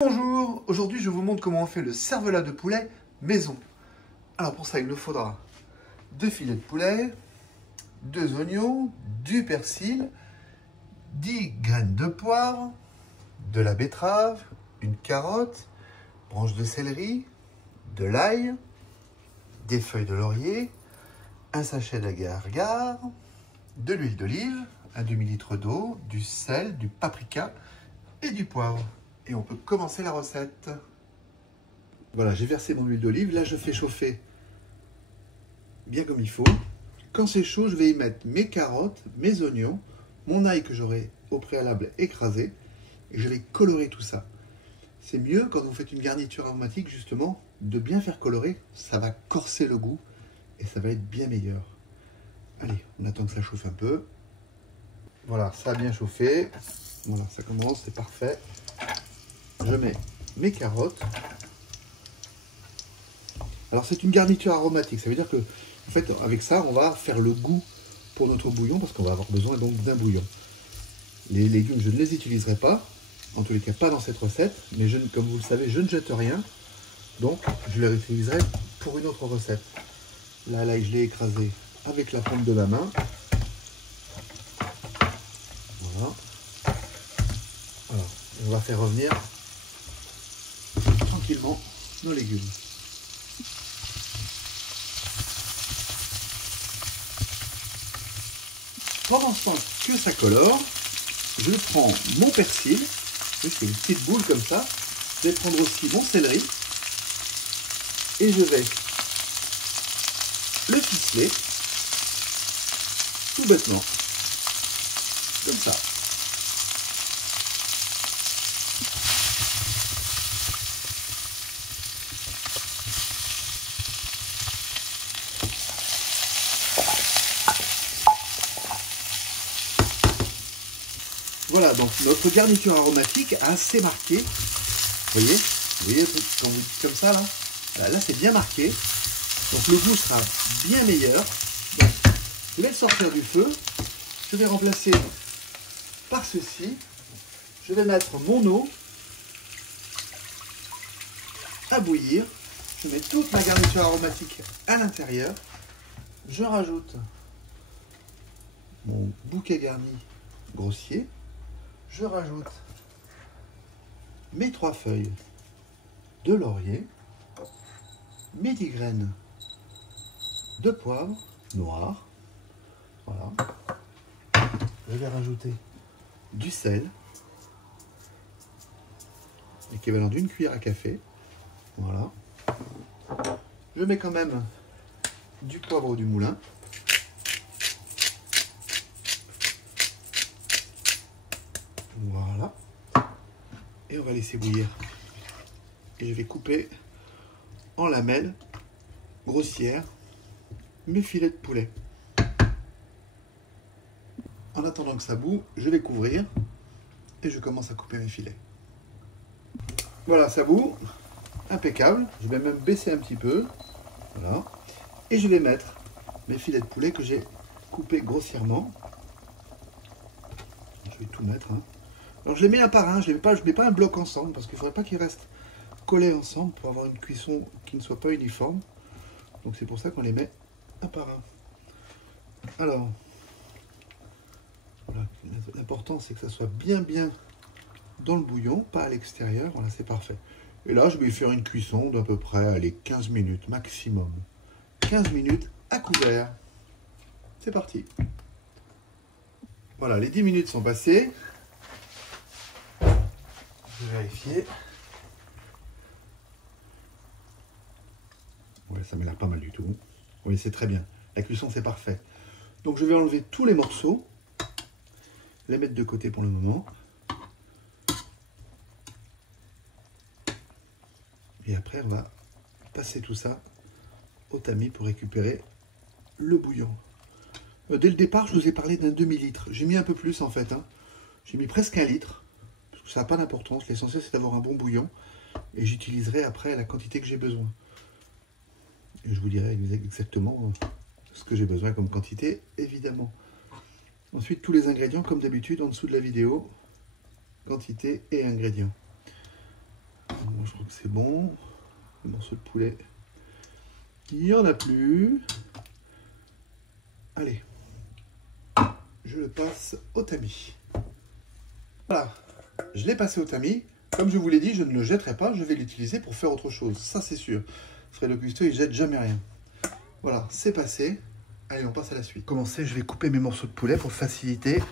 Bonjour, aujourd'hui je vous montre comment on fait le cervelas de poulet maison. Alors pour ça il nous faudra 2 filets de poulet, 2 oignons, du persil, 10 graines de poivre, de la betterave, une carotte, branche de céleri, de l'ail, des feuilles de laurier, un sachet d'agar-agar, de l'huile d'olive, un demi-litre d'eau, du sel, du paprika et du poivre. Et on peut commencer la recette. Voilà, j'ai versé mon huile d'olive. Là, je fais chauffer bien comme il faut. Quand c'est chaud, je vais y mettre mes carottes, mes oignons, mon ail que j'aurai au préalable écrasé. Et je vais colorer tout ça. C'est mieux quand vous faites une garniture aromatique, justement, de bien faire colorer. Ça va corser le goût et ça va être bien meilleur. Allez, on attend que ça chauffe un peu. Voilà, ça a bien chauffé. Voilà, ça commence, c'est parfait. Je mets mes carottes. Alors c'est une garniture aromatique, ça veut dire que en fait avec ça on va faire le goût pour notre bouillon parce qu'on va avoir besoin donc d'un bouillon. Les légumes je ne les utiliserai pas, en tous les cas pas dans cette recette, mais comme vous le savez je ne jette rien, donc je les réutiliserai pour une autre recette. Là je l'ai écrasé avec la paume de la main. Voilà. Alors on va faire revenir tranquillement nos légumes. Pendant ce temps que ça colore, je prends mon persil, c'est une petite boule comme ça. Je vais prendre aussi mon céleri et je vais le ficeler tout bêtement, comme ça. Voilà, donc notre garniture aromatique assez marquée. Vous voyez quand vous dites comme ça là c'est bien marqué. Donc le goût sera bien meilleur. Donc, je vais le sortir du feu. Je vais remplacer par ceci. Je vais mettre mon eau à bouillir. Je mets toute ma garniture aromatique à l'intérieur. Je rajoute mon bouquet garni grossier. Je rajoute mes 3 feuilles de laurier, mes 10 graines de poivre noir. Voilà. Je vais rajouter du sel, l'équivalent d'une cuillère à café. Voilà. Je mets quand même du poivre du moulin. Voilà. Et on va laisser bouillir. Et je vais couper en lamelles grossières mes filets de poulet. En attendant que ça bout, je vais couvrir et je commence à couper mes filets. Voilà, ça bout. Impeccable. Je vais même baisser un petit peu. Voilà. Et je vais mettre mes filets de poulet que j'ai coupés grossièrement. Je vais tout mettre. Alors je les mets un par un, je ne mets pas un bloc ensemble parce qu'il ne faudrait pas qu'ils restent collés ensemble pour avoir une cuisson qui ne soit pas uniforme. Donc c'est pour ça qu'on les met un par un. Alors, voilà, l'important c'est que ça soit bien dans le bouillon, pas à l'extérieur. Voilà, c'est parfait. Et là je vais faire une cuisson d'à peu près, allez, 15 minutes maximum. 15 minutes à couvert. C'est parti. Voilà, les 10 minutes sont passées. Je vais vérifier. Ouais, ça m'a l'air pas mal du tout. Oui, c'est très bien. La cuisson, c'est parfait. Donc, je vais enlever tous les morceaux. Les mettre de côté pour le moment. Et après, on va passer tout ça au tamis pour récupérer le bouillon. Dès le départ, je vous ai parlé d'un demi-litre. J'ai mis un peu plus, en fait. J'ai mis presque 1 litre. Ça n'a pas d'importance, l'essentiel c'est d'avoir un bon bouillon et j'utiliserai après la quantité que j'ai besoin. Et je vous dirai exactement ce que j'ai besoin comme quantité, évidemment. Ensuite, tous les ingrédients, comme d'habitude, en dessous de la vidéo, quantité et ingrédients. je crois que c'est bon. Le morceau de poulet, il n'y en a plus. Allez, je le passe au tamis. Voilà, je l'ai passé au tamis. Comme je vous l'ai dit, je ne le jetterai pas, je vais l'utiliser pour faire autre chose, ça c'est sûr. Fredo Cuisto, il ne jette jamais rien. Voilà, c'est passé. Allez, on passe à la suite. Pour commencer, je vais couper mes morceaux de poulet pour faciliter.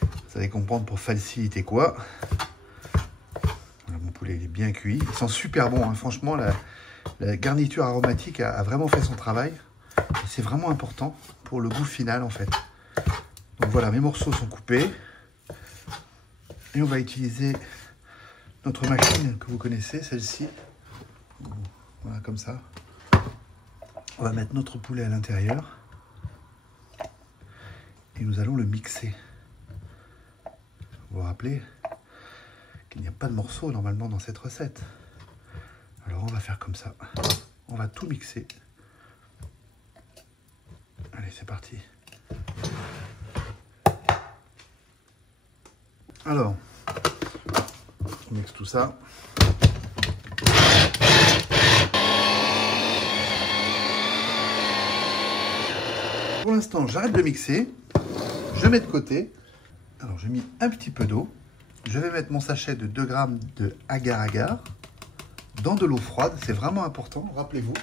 Vous allez comprendre pour faciliter quoi. Voilà, mon poulet il est bien cuit. Il sent super bon, hein. Franchement, la garniture aromatique a vraiment fait son travail. C'est vraiment important pour le goût final en fait. Donc voilà, mes morceaux sont coupés. Et on va utiliser notre machine que vous connaissez, celle-ci. Voilà, comme ça. On va mettre notre poulet à l'intérieur. Et nous allons le mixer. Vous vous rappelez qu'il n'y a pas de morceaux normalement dans cette recette. Alors on va faire comme ça. On va tout mixer. Allez, c'est parti. Alors, on mixe tout ça. Pour l'instant, j'arrête de mixer. Je mets de côté. Alors, j'ai mis un petit peu d'eau. Je vais mettre mon sachet de 2 grammes de agar-agar dans de l'eau froide. C'est vraiment important, rappelez-vous.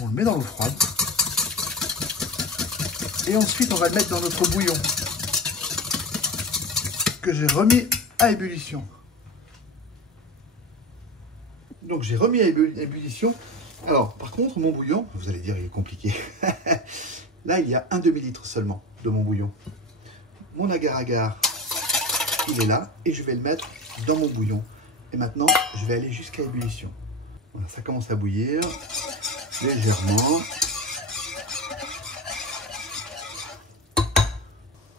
On le met dans l'eau froide. Et ensuite, on va le mettre dans notre bouillon que j'ai remis à ébullition. Donc, j'ai remis à ébullition. Alors, par contre, mon bouillon, vous allez dire, il est compliqué. Là, il y a un demi-litre seulement de mon bouillon. Mon agar-agar, il est là. Et je vais le mettre dans mon bouillon. Et maintenant, je vais aller jusqu'à ébullition. Voilà, ça commence à bouillir légèrement.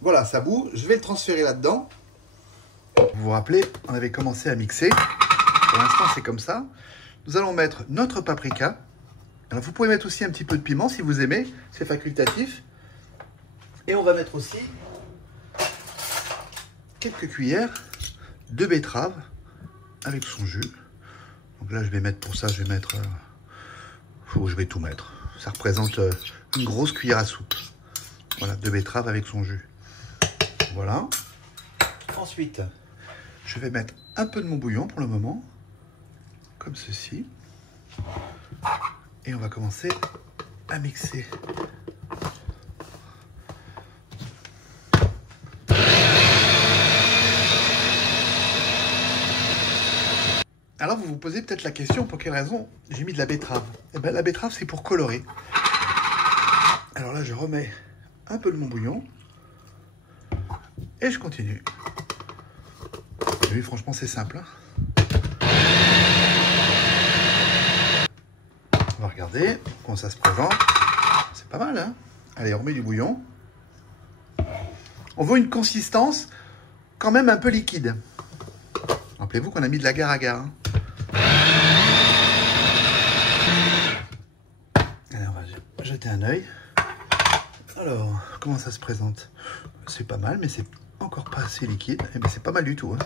Voilà, ça bout. Je vais le transférer là-dedans. Vous vous rappelez, on avait commencé à mixer. Pour l'instant, c'est comme ça. Nous allons mettre notre paprika. Alors, vous pouvez mettre aussi un petit peu de piment si vous aimez. C'est facultatif. Et on va mettre aussi quelques cuillères de betterave avec son jus. Donc là, je vais mettre pour ça, je vais mettre... je vais tout mettre. Ça représente une grosse cuillère à soupe. Voilà, de betterave avec son jus. Voilà. Ensuite, je vais mettre un peu de mon bouillon pour le moment. Comme ceci. Et on va commencer à mixer. Alors vous vous posez peut-être la question, pour quelle raison j'ai mis de la betterave? Eh bien la betterave c'est pour colorer. Alors là je remets un peu de mon bouillon. Et je continue. Oui, franchement c'est simple. Hein. On va regarder comment ça se présente. C'est pas mal, hein? Allez, on remet du bouillon. On veut une consistance quand même un peu liquide. Rappelez-vous qu'on a mis de l'agar-agar. Hein. Allez, on va jeter un œil. Alors, comment ça se présente? C'est pas mal, mais c'est encore pas assez liquide. Eh bien, c'est pas mal du tout. Hein.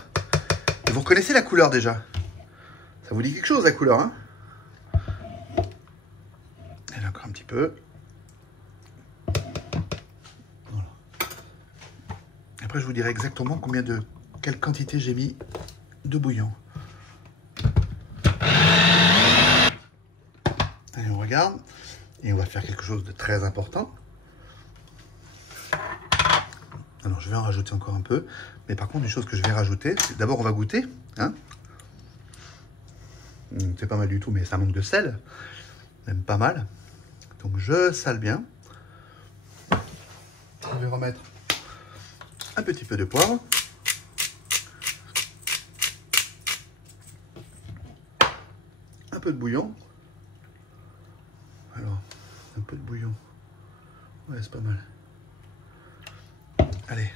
Et vous reconnaissez la couleur déjà? Ça vous dit quelque chose, la couleur, hein? Et encore un petit peu. Voilà. Après, je vous dirai exactement quelle quantité j'ai mis de bouillon. Allez, on regarde. Et on va faire quelque chose de très important. Alors, je vais en rajouter encore un peu. Mais par contre, une chose que je vais rajouter, c'est d'abord, on va goûter. Hein, c'est pas mal du tout, mais ça manque de sel. Même pas mal. Donc, je sale bien. Je vais remettre un petit peu de poivre. Un peu de bouillon. Alors, un peu de bouillon. Ouais, c'est pas mal. Allez.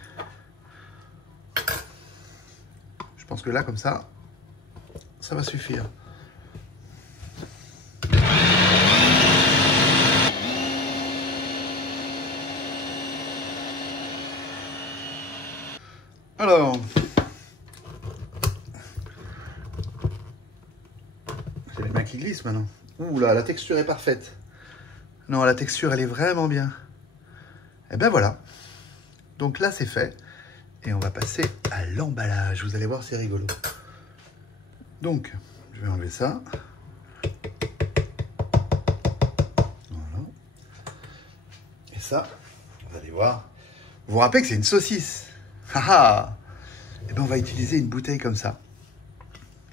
Je pense que là, comme ça va suffire. Alors, C'est les mains qui glissent maintenant. Ouh là, la texture est parfaite. Non, la texture, elle est vraiment bien. Et ben voilà. Donc là, c'est fait. Et on va passer à l'emballage. Vous allez voir, c'est rigolo. Donc, je vais enlever ça. Voilà. Et ça, vous allez voir. Vous vous rappelez que c'est une saucisse. Haha. Et ben on va utiliser une bouteille comme ça.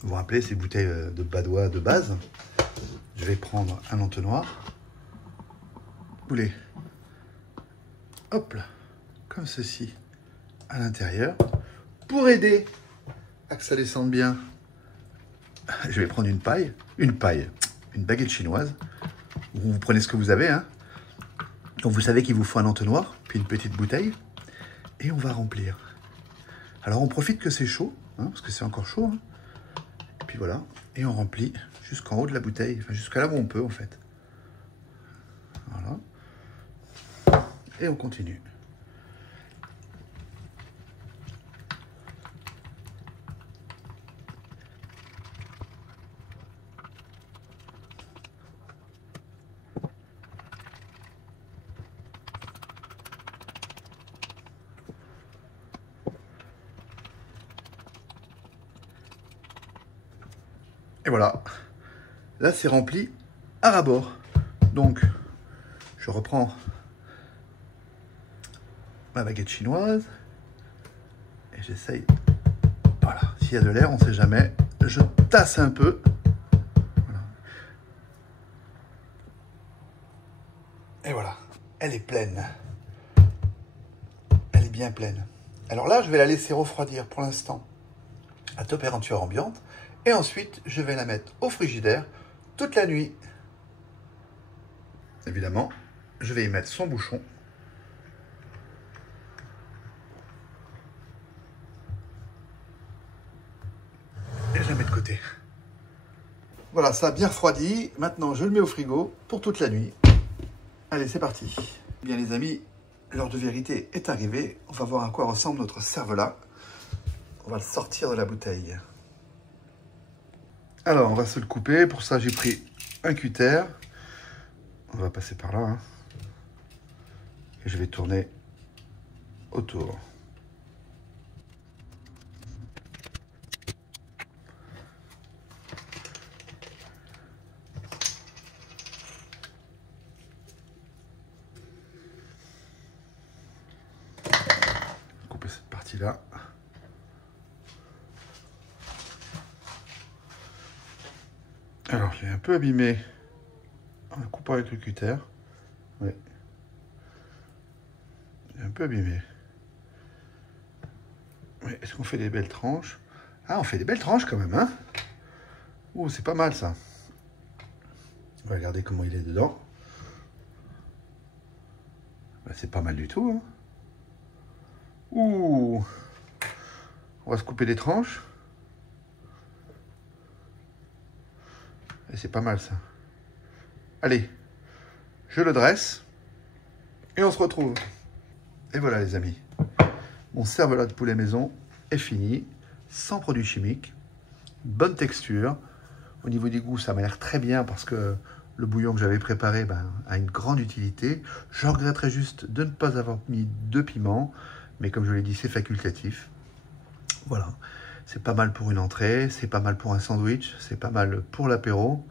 Vous vous rappelez, ces bouteilles de badois de base. Je vais prendre un entonnoir. Boulet. Hop là. Comme ceci. À l'intérieur. Pour aider à que ça descende bien, je vais prendre une paille. Une baguette chinoise. Vous prenez ce que vous avez. Hein. Donc vous savez qu'il vous faut un entonnoir, puis une petite bouteille. Et on va remplir. Alors on profite que c'est chaud, hein, parce que c'est encore chaud. Hein. Et puis voilà. Et on remplit jusqu'en haut de la bouteille. Enfin jusqu'à là où on peut en fait. Voilà. Et on continue. Et voilà, là c'est rempli à ras-bord. Donc, je reprends ma baguette chinoise et j'essaye, voilà, s'il y a de l'air, on ne sait jamais, je tasse un peu. Voilà. Et voilà, elle est pleine. Elle est bien pleine. Alors là, je vais la laisser refroidir pour l'instant à température ambiante. Et ensuite, je vais la mettre au frigidaire toute la nuit. Évidemment, je vais y mettre son bouchon. Et je la mets de côté. Voilà, ça a bien refroidi. Maintenant, je le mets au frigo pour toute la nuit. Allez, c'est parti. Bien les amis, l'heure de vérité est arrivée. On va voir à quoi ressemble notre cervelas. On va le sortir de la bouteille. Alors, on va se le couper. Pour ça, j'ai pris un cutter. On va passer par là. Hein. Et je vais tourner autour. Couper cette partie-là. Alors, je l'ai un peu abîmé en le coupant avec le cutter. Oui. J'ai un peu abîmé. Oui, est-ce qu'on fait des belles tranches? Ah, on fait des belles tranches quand même, hein? Ouh, c'est pas mal ça. On va regarder comment il est dedans. Ben, c'est pas mal du tout, hein? Ouh! On va se couper des tranches. Et c'est pas mal ça. Allez, je le dresse et on se retrouve. Et voilà les amis, mon cervelas de poulet maison est fini, sans produits chimiques, bonne texture. Au niveau du goût, ça m'a l'air très bien parce que le bouillon que j'avais préparé a une grande utilité. Je regretterais juste de ne pas avoir mis de piment, mais comme je l'ai dit, c'est facultatif. Voilà. C'est pas mal pour une entrée, c'est pas mal pour un sandwich, c'est pas mal pour l'apéro.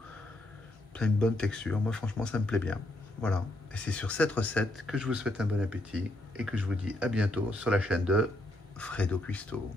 Ça a une bonne texture, moi franchement ça me plaît bien. Voilà, et c'est sur cette recette que je vous souhaite un bon appétit et que je vous dis à bientôt sur la chaîne de Fredo Cuisto.